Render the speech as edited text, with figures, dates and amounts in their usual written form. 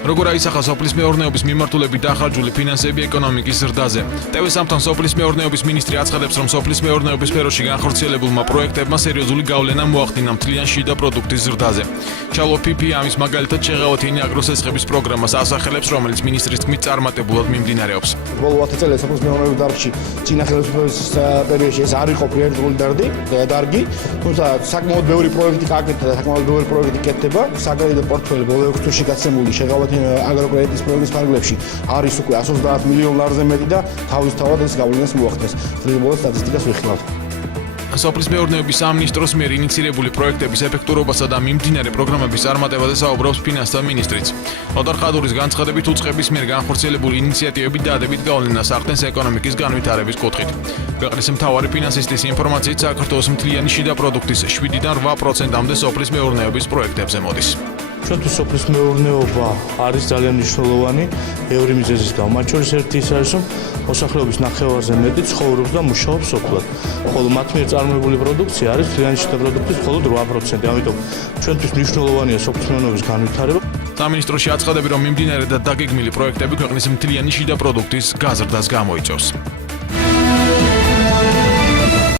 როგორ აისახა სოფლის მეურნეობის მიმართულებით დახარჯული ფინანსები ეკონომიკის ზრდაზე. TV-3-თან სოფლის მეურნეობის მინისტრი აცხადებს, რომ სოფლის მეურნეობის სფეროში განხორციელებულმა პროექტებმა სერიოზული გავლენა მოახდინა მთლიან შიდა პროდუქტის ზრდაზე. ჩალო ფიფი ამის მაგალითად შეღავათიანი აგროსესხების პროგრამას ასახელებს, რომელიც მინისტრის თქმით წარმატებულად მიმდინარეობს. ბოლო 10 წელი სოფლის მეურნეობის დარგში წინა ხელისუფლების პერიოდში ეს არ იყო პრიორიტეტული დარგი, თუმცა საკმაოდ ბევრი პროექტი გაკეთდა და საკმაოდ ბევრი პროექტი კეთდება. საკრედიტო პორტფელი ბოლო 6 თვეში გაცემული შეღავათიანი აგროკრედიტის პროექტის ფარგლებში არის უკვე 130 მილიონ ლარზე მეტი და თავისთავად ეს გავლენას მოახდენს. ბოლოს სტატისტიკას ვიხილავთ. სოფლის მეურნეობის სამინისტროს მიერ ინიცირებული პროექტების ეფექტურობასა და მიმდინარე პროგრამების წარმატებაზე საუბრობს ფინანსთა მინისტრიც. ნოტარ ხადურის განცხადებით, უწყების მიერ განხორციელებული ინიციატივები დადებით გავლენას ახდენს ეკონომიკის განვითარების კუთხით. ქვეყნის მთავარი ფინანსისტის ინფორმაციით, საქართველოს მთლიანი შიდა პროდუქტის 7-დან 8%-მდე სოფლის მეურნეობის პროექტებზე მოდის. ჩვენთვის სოფლის მეურნეობა არის ძალიან მნიშვნელოვანი ბევრი მიზეზის გამო. მათ შორის ერთი ის არის, რომ მოსახლეობის ნახევარზე მეტი ცხოვრობს და მუშაობს სოფლად. ხოლო მათ მიერ წარმოებული პროდუქცია არის მთლიანი შიდა პროდუქტის მხოლოდ 8%. ამიტომ ჩვენთვის მნიშვნელოვანია სოფლის მეურნეობის განვითარება. სამინისტროში აცხადები, რომ მიმდინარე და დაგეგმილი პროექტები ქვეყნის მთლიანი შიდა პროდუქტის გაზრდას გამოიწვევს.